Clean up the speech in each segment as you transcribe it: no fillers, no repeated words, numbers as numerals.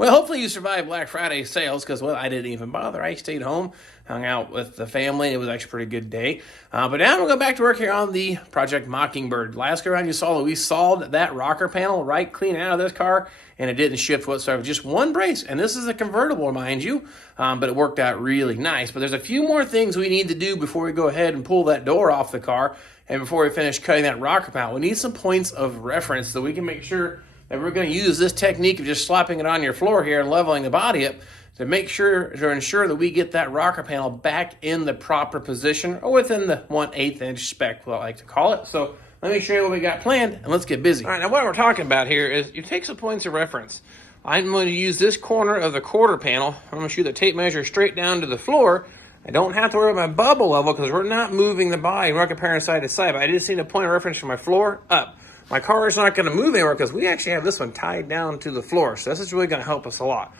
Well, hopefully you survived Black Friday sales because, well, I didn't even bother. I stayed home, hung out with the family. It was actually a pretty good day. But now I'm going to go back to work here on the Project Mockingbird. Last go around, you saw that we solved that rocker panel right clean out of this car, and it didn't shift whatsoever. Just one brace, and this is a convertible, mind you, but it worked out really nice. But there's a few more things we need to do before we go ahead and pull that door off the car, and before we finish cutting that rocker panel. We need some points of reference so we can make sure that we're going to use this technique of just slapping it on your floor here and leveling the body up to ensure that we get that rocker panel back in the proper position, or within the 1/8 inch spec, what I like to call it. So let me show you what we got planned, and let's get busy. All right, now what we're talking about here is you take some points of reference. I'm going to use this corner of the quarter panel. I'm going to shoot the tape measure straight down to the floor. I don't have to worry about my bubble level because we're not moving the body. We're not comparing side to side, but I just need a point of reference from my floor up. My car is not going to move anywhere because we actually have this one tied down to the floor. So this is really going to help us a lot.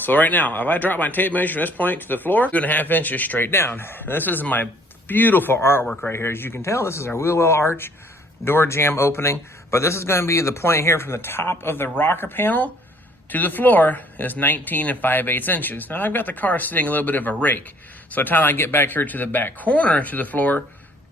So right now, if I drop my tape measure from this point to the floor, 2.5 inches straight down. And this is my beautiful artwork right here. As you can tell, this is our wheel well arch, door jamb opening. But this is going to be the point here from the top of the rocker panel to the floor is 19 5/8 inches. Now I've got the car sitting a little bit of a rake. So by the time I get back here to the back corner to the floor,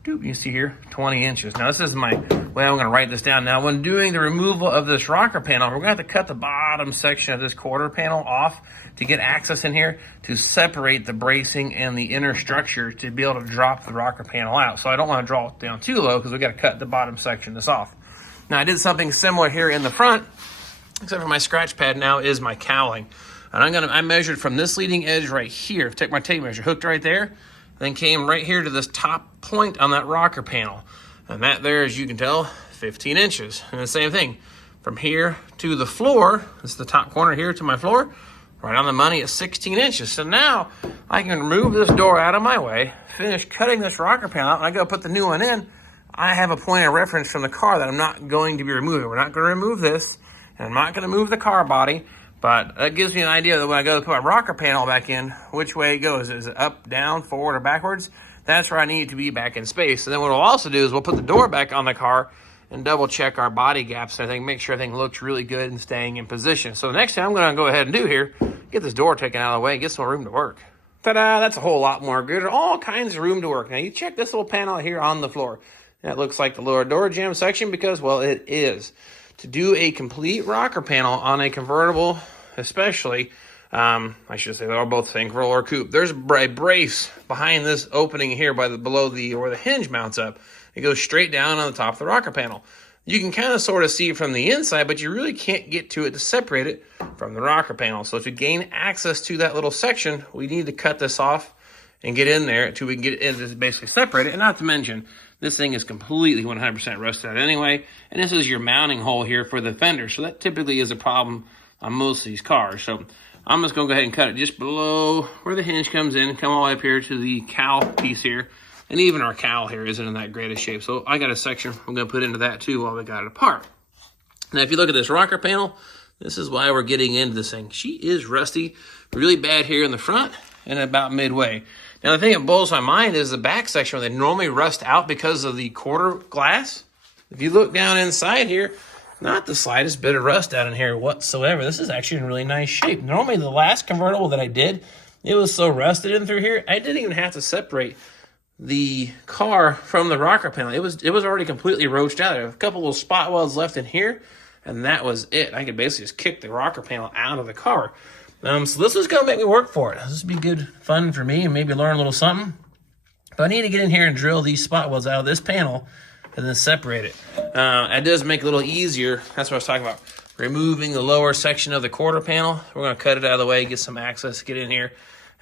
you see here, 20 inches. Now this is my way I'm gonna write this down. Now when doing the removal of this rocker panel, we're gonna have to cut the bottom section of this quarter panel off to get access in here to separate the bracing and the inner structure to be able to drop the rocker panel out. So I don't wanna draw it down too low because we gotta cut the bottom section of this off. Now I did something similar here in the front, except for my scratch pad now is my cowling. And I measured from this leading edge right here, take my tape measure, hooked right there, then came right here to this top point on that rocker panel. And that there, as you can tell, 15 inches. And the same thing, from here to the floor, this is the top corner here to my floor, right on the money at 16 inches. So now I can remove this door out of my way, finish cutting this rocker panel out, and I go put the new one in. I have a point of reference from the car that I'm not going to be removing. We're not going to remove this, and I'm not going to move the car body. But that gives me an idea that when I go to put my rocker panel back in, which way it goes. Is it up, down, forward, or backwards? That's where I need it to be back in space. And then what we'll also do is we'll put the door back on the car and double check our body gaps and everything, make sure everything looks really good and staying in position. So the next thing I'm going to go ahead and do here, get this door taken out of the way and get some room to work. Ta-da, that's a whole lot more good. There's all kinds of room to work. Now you check this little panel here on the floor. That looks like the lower door jamb section because, well, it is. To do a complete rocker panel on a convertible, especially, I should say they're both saying convertible or coupe, there's a brace behind this opening here where the hinge mounts up. It goes straight down on the top of the rocker panel. You can kind of sort of see it from the inside, but you really can't get to it to separate it from the rocker panel. So to gain access to that little section, we need to cut this off and get in there until we can get it in to basically separate it. And not to mention, this thing is completely 100% rusted out anyway. And this is your mounting hole here for the fender. So that typically is a problem on most of these cars. So I'm just going to go ahead and cut it just below where the hinge comes in, come all the way up here to the cowl piece here. And even our cowl here isn't in that great a shape. So I got a section I'm going to put into that too while we got it apart. Now, if you look at this rocker panel, this is why we're getting into this thing. She is rusty, really bad here in the front and about midway. Now, the thing that blows my mind is the back section where they normally rust out because of the quarter glass. If you look down inside here, not the slightest bit of rust out in here whatsoever. This is actually in really nice shape. Normally, the last convertible that I did, it was so rusted in through here, I didn't even have to separate the car from the rocker panel. It was already completely roached out. There were a couple little spot welds left in here, and that was it. I could basically just kick the rocker panel out of the car. So this is going to make me work for it. This will be good fun for me and maybe learn a little something. But I need to get in here and drill these spot welds out of this panel and then separate it. It does make it a little easier. That's what I was talking about. Removing the lower section of the quarter panel. We're going to cut it out of the way, get some access, get in here.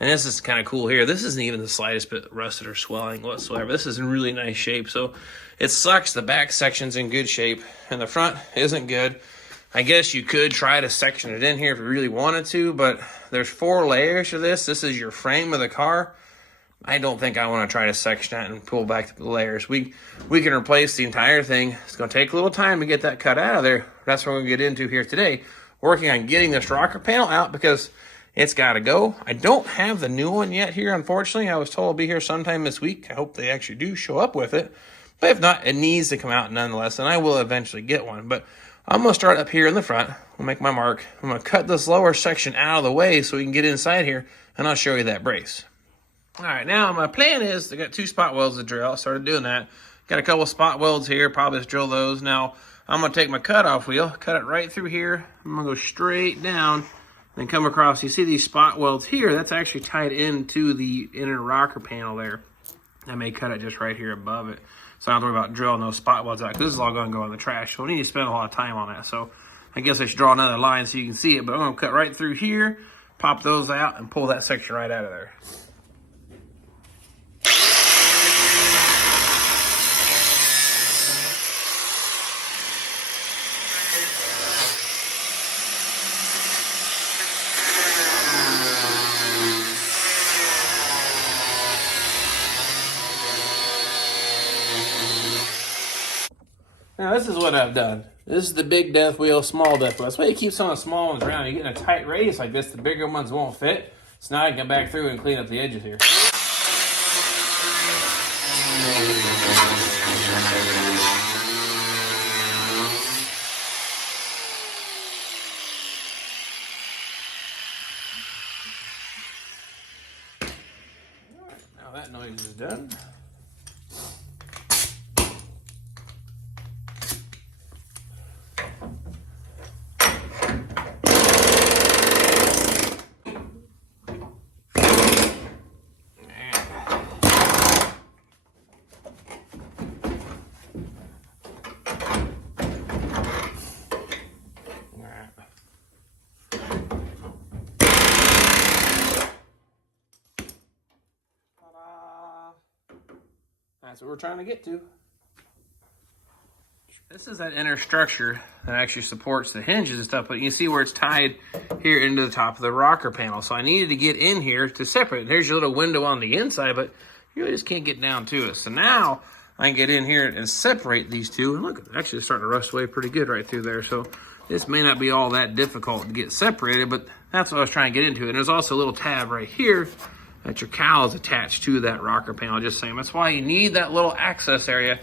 And this is kind of cool here. This isn't even the slightest bit rusted or swelling whatsoever. This is in really nice shape. So it sucks. The back section's in good shape and the front isn't good. I guess you could try to section it in here if you really wanted to, but there's 4 layers to this. This is your frame of the car. I don't think I want to try to section that and pull back the layers. We can replace the entire thing. It's going to take a little time to get that cut out of there. That's what we're going to get into here today. Working on getting this rocker panel out because it's got to go. I don't have the new one yet here, unfortunately. I was told it'll be here sometime this week. I hope they actually do show up with it. But if not, it needs to come out nonetheless, and I will eventually get one. But I'm going to start up here in the front. We'll make my mark. I'm going to cut this lower section out of the way so we can get inside here, and I'll show you that brace. All right, now my plan is I got 2 spot welds to drill. I started doing that. Got a couple of spot welds here, probably just drill those. Now, I'm going to take my cutoff wheel, cut it right through here. I'm going to go straight down, then come across. You see these spot welds here? That's actually tied into the inner rocker panel there. I may cut it just right here above it, so I don't have to worry about drilling those spot welds out, because this is all going to go in the trash. So we need to spend a lot of time on that. So I guess I should draw another line so you can see it, but I'm going to cut right through here, pop those out, and pull that section right out of there. Now this is what I've done. This is the big death wheel, small death wheel. That's why you keep some of the small ones around. You get in a tight radius like this, the bigger ones won't fit. So now I can come back through and clean up the edges here. All right, now that noise is done. That's what we're trying to get to. This is that inner structure that actually supports the hinges and stuff, but you see where it's tied here into the top of the rocker panel. So I needed to get in here to separate it. There's your little window on the inside, but you really just can't get down to it. So now I can get in here and separate these two. And look, it's actually starting to rust away pretty good right through there. So this may not be all that difficult to get separated, but that's what I was trying to get into. And there's also a little tab right here that your cowl is attached to that rocker panel, just saying. That's why you need that little access area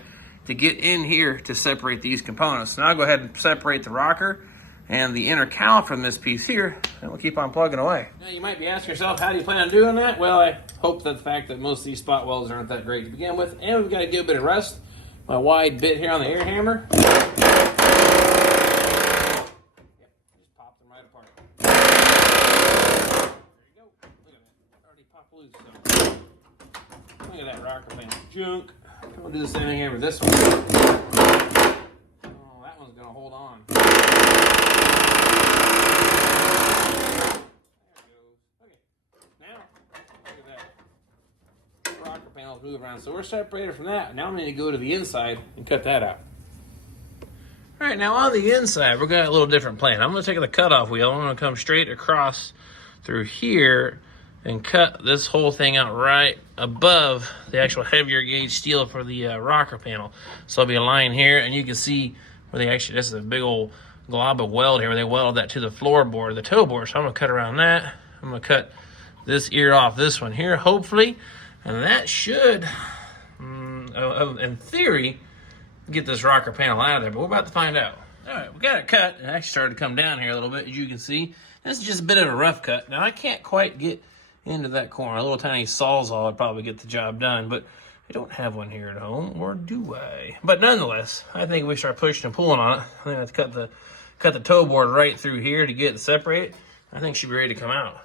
to get in here to separate these components. Now I'll go ahead and separate the rocker and the inner cowl from this piece here, and we'll keep on plugging away. Now you might be asking yourself, how do you plan on doing that? Well, I hope that the fact that most of these spot welds aren't that great to begin with, and we've got to give a bit of rust. My wide bit here on the air hammer. Just pop them right apart. There you go. Look at that. Already popped loose. So. Look at that rocker panel. Junk. We'll do the same thing here with this one. Oh, that one's going to hold on. There it goes. Okay. Now, look at that. The rocker panels move around. So we're separated from that. Now I'm going to go to the inside and cut that out. All right, now on the inside, we're going to have a little different plan. I'm going to take the cutoff wheel. I'm going to come straight across through here and cut this whole thing out right above the actual heavier gauge steel for the rocker panel. So there'll be a line here, and you can see where they actually, this is a big old glob of weld here, where they welded that to the floorboard, the toe board. So I'm gonna cut around that. I'm gonna cut this ear off this one here, hopefully, and that should, in theory, get this rocker panel out of there, but we're about to find out. All right, we got it cut. It actually started to come down here a little bit, as you can see. This is just a bit of a rough cut. Now, I can't quite get into that corner. A little tiny sawzall would probably get the job done, but I don't have one here at home, or do I? But nonetheless, I think if we start pushing and pulling on it, I think I have to cut the toe board right through here to get it separated. I think she'll be ready to come out.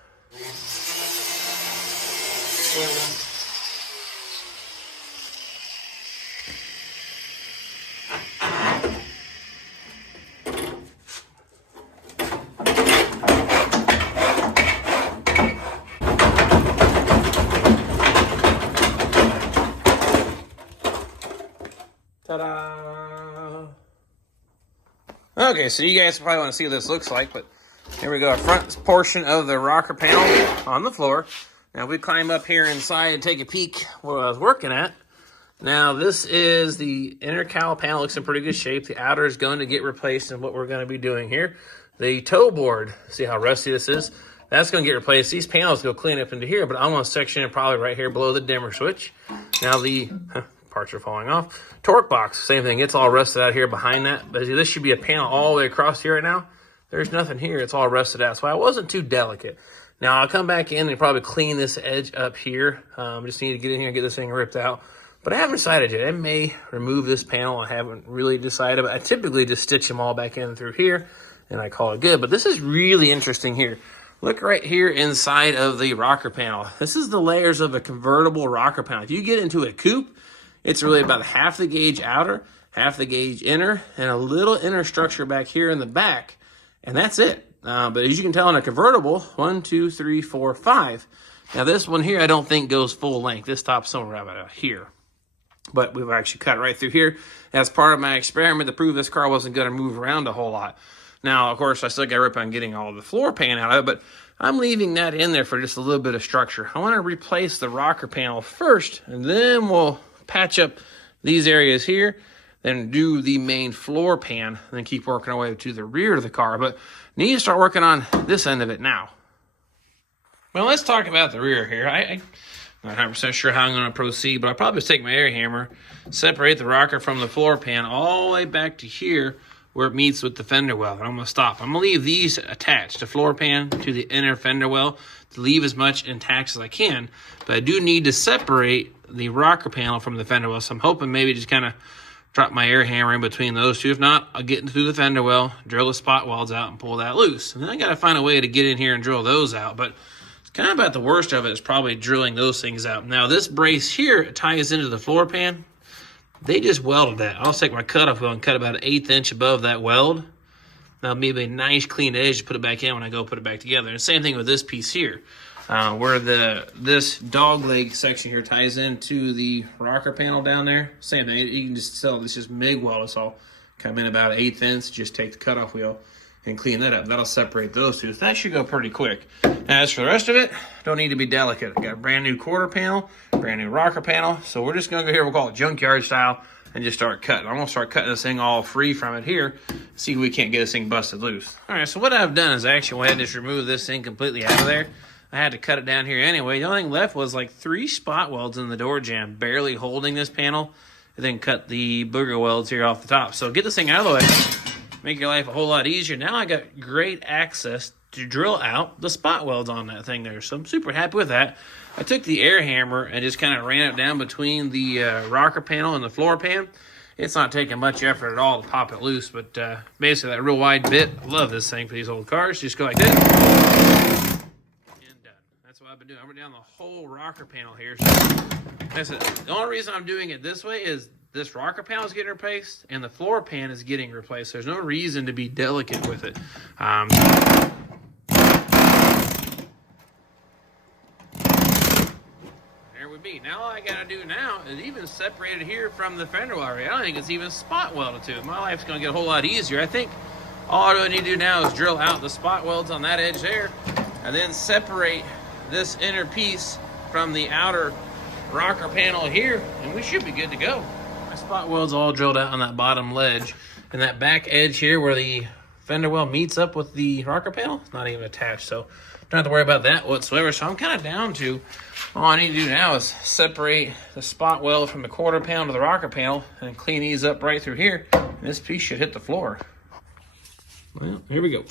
Ta-da! Okay, so you guys probably want to see what this looks like, but here we go. Front portion of the rocker panel on the floor. Now we climb up here inside and take a peek where I was working at. Now this is the inner cowl panel. Looks in pretty good shape. The outer is going to get replaced in what we're going to be doing here. The toe board, see how rusty this is? That's going to get replaced. These panels go clean up into here, but I'm going to section it probably right here below the dimmer switch. Now the parts are falling off. Torque box, same thing. It's all rusted out here behind that. But this should be a panel all the way across here right now. There's nothing here. It's all rusted out. So I wasn't too delicate. Now I'll come back in and probably clean this edge up here. Just need to get in here and get this thing ripped out. But I haven't decided yet. I may remove this panel. I haven't really decided. But I typically just stitch them all back in through here and I call it good. But this is really interesting here. Look right here inside of the rocker panel. This is the layers of a convertible rocker panel. If you get into a coupe, it's really about half the gauge outer, half the gauge inner, and a little inner structure back here in the back. And that's it. But as you can tell in a convertible, 1, 2, 3, 4, 5. Now this one here, I don't think goes full length. This stops somewhere about here. But we've actually cut right through here as part of my experiment to prove this car wasn't going to move around a whole lot. Now, of course, I still got to rip on getting all the floor pan out of it, but I'm leaving that in there for just a little bit of structure. I want to replace the rocker panel first, and then we'll patch up these areas here, then do the main floor pan, and then keep working our way to the rear of the car. But need to start working on this end of it now. Well, let's talk about the rear here. I'm not 100% sure how I'm going to proceed, but I'll probably just take my air hammer, separate the rocker from the floor pan all the way back to here, where it meets with the fender well. And I'm going to stop. I'm going to leave these attached, the floor pan to the inner fender well, to leave as much intact as I can. But I do need to separate the rocker panel from the fender well. So I'm hoping maybe just kind of drop my air hammer in between those two. If not, I'll get through the fender well, drill the spot welds out, and pull that loose. And then I got to find a way to get in here and drill those out. But it's kind of about the worst of it is probably drilling those things out. Now this brace here ties into the floor pan. They just welded that. I'll take my cutoff wheel and cut about 1/8 inch above that weld. That'll be a nice clean edge to put it back in when I go put it back together. And same thing with this piece here, where this dog leg section here ties into the rocker panel down there. Same thing. You can just tell this is MIG weld. So I'll come in about 1/8 inch. Just take the cutoff wheel and clean that up. That'll separate those two. So that should go pretty quick. Now, as for the rest of it, don't need to be delicate. I got a brand new quarter panel, brand new rocker panel. So we're just going to go here, we'll call it junkyard style, and just start cutting. I'm going to start cutting this thing all free from it here, see if we can't get this thing busted loose. All right, so what I've done is I actually went ahead and just removed this thing completely out of there. I had to cut it down here anyway. The only thing left was like 3 spot welds in the door jamb, barely holding this panel, and then cut the booger welds here off the top. So get this thing out of the way. Make your life a whole lot easier. Now I got great access to drill out the spot welds on that thing there. So I'm super happy with that. I took the air hammer and just kind of ran it down between the rocker panel and the floor pan. It's not taking much effort at all to pop it loose, but basically that real wide bit, I love this thing for these old cars. Just go like this. And done. That's what I've been doing. I went down the whole rocker panel here. So that's it. The only reason I'm doing it this way is this rocker panel is getting replaced and the floor pan is getting replaced. There's no reason to be delicate with it. There would be. Now all I gotta do now is even separate it here from the fender well area. I don't think it's even spot welded to it. My life's gonna get a whole lot easier. I think all I really need to do now is drill out the spot welds on that edge there and then separate this inner piece from the outer rocker panel here, and we should be good to go. My spot weld's all drilled out on that bottom ledge, and that back edge here where the fender well meets up with the rocker panel, it's not even attached, so don't have to worry about that whatsoever. So I'm kind of down to, all I need to do now is separate the spot weld from the quarter panel to the rocker panel and clean these up right through here, and this piece should hit the floor. Well, here we go.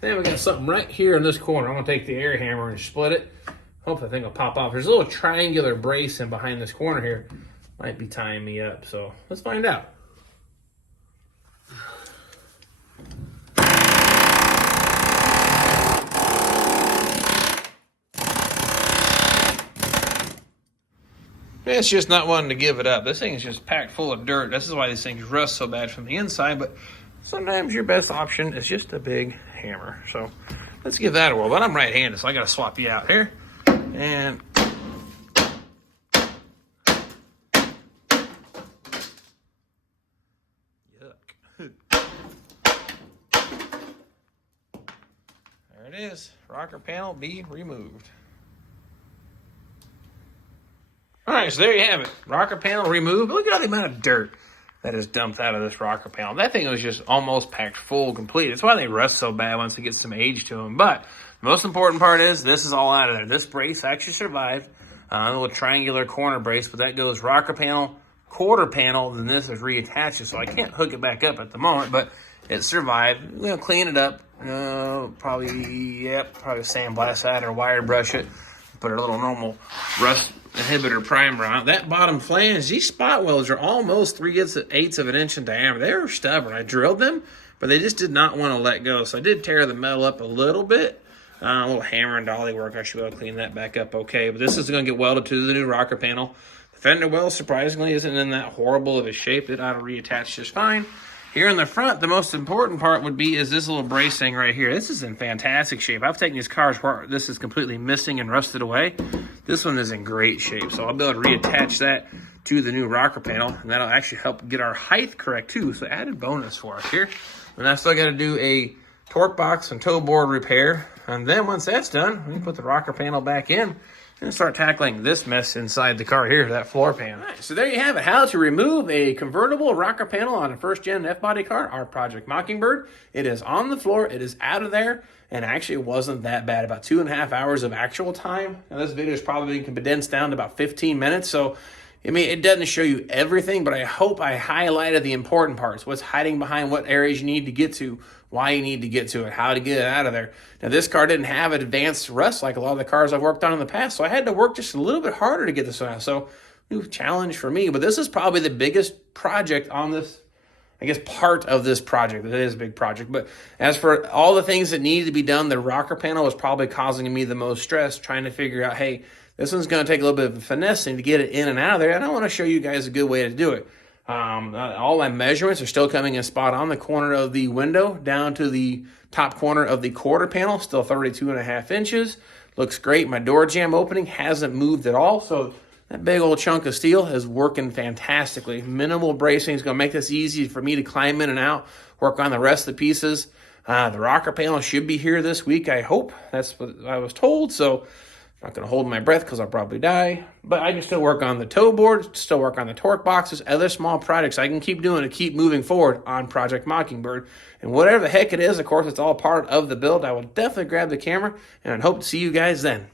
Then we got something right here in this corner. I'm gonna take the air hammer and split it. Hope that thing will pop off. There's a little triangular brace in behind this corner here. Might be tying me up, so let's find out. It's just not wanting to give it up. This thing is just packed full of dirt. This is why these things rust so bad from the inside, but sometimes your best option is just a big hammer. So let's give that a whirl. But I'm right-handed, so I got to swap you out here. And this rocker panel be removed. All right, so there you have it. Rocker panel removed. Look at all the amount of dirt that is dumped out of this rocker panel. That thing was just almost packed full, complete. That's why they rust so bad once it gets some age to them. But the most important part is this is all out of there. This brace actually survived. A little triangular corner brace, but that goes rocker panel, quarter panel, then this is reattached. So I can't hook it back up at the moment, but it survived. We'll clean it up. Probably sandblast that or wire brush it. Put a little normal rust inhibitor primer on it. That bottom flange, these spot welds are almost 3/8 of an inch in diameter. They were stubborn. I drilled them, but they just did not want to let go. So I did tear the metal up a little bit. A little hammer and dolly work. I should be able to clean that back up okay. But this is going to get welded to the new rocker panel. The fender well, surprisingly, isn't in that horrible of a shape. It ought to reattach just fine. Here in the front, the most important part would be is this little bracing right here. This is in fantastic shape. I've taken these cars where this is completely missing and rusted away. This one is in great shape. So I'll be able to reattach that to the new rocker panel, and that'll actually help get our height correct too. So added bonus for us here. And I still got to do a torque box and toe board repair. And then once that's done, we can put the rocker panel back in and start tackling this mess inside the car here, that floor pan. All right, so there you have it. How to remove a convertible rocker panel on a first-gen F-body car, our Project Mockingbird. It is on the floor. It is out of there. And actually, it wasn't that bad. About 2.5 hours of actual time. Now, this video is probably condensed down to about 15 minutes. So, I mean, it doesn't show you everything, but I hope I highlighted the important parts. What's hiding behind what areas you need to get to, why you need to get to it, how to get it out of there. Now, this car didn't have advanced rust like a lot of the cars I've worked on in the past, so I had to work just a little bit harder to get this one out. So, new challenge for me. But this is probably the biggest project on this, I guess, part of this project. It is a big project. But as for all the things that needed to be done, the rocker panel was probably causing me the most stress, trying to figure out, hey, this one's going to take a little bit of finessing to get it in and out of there, and I want to show you guys a good way to do it. All my measurements are still coming in spot on the corner of the window down to the top corner of the quarter panel, still 32.5 inches. Looks great. My door jamb opening hasn't moved at all, so that big old chunk of steel is working fantastically. Minimal bracing is going to make this easy for me to climb in and out, work on the rest of the pieces. The rocker panel should be here this week, I hope. That's what I was told, so I'm not going to hold my breath because I'll probably die. But I can still work on the toe board, still work on the torque boxes, other small projects I can keep doing to keep moving forward on Project Mockingbird. And whatever the heck it is, of course, it's all part of the build. I will definitely grab the camera, and I hope to see you guys then.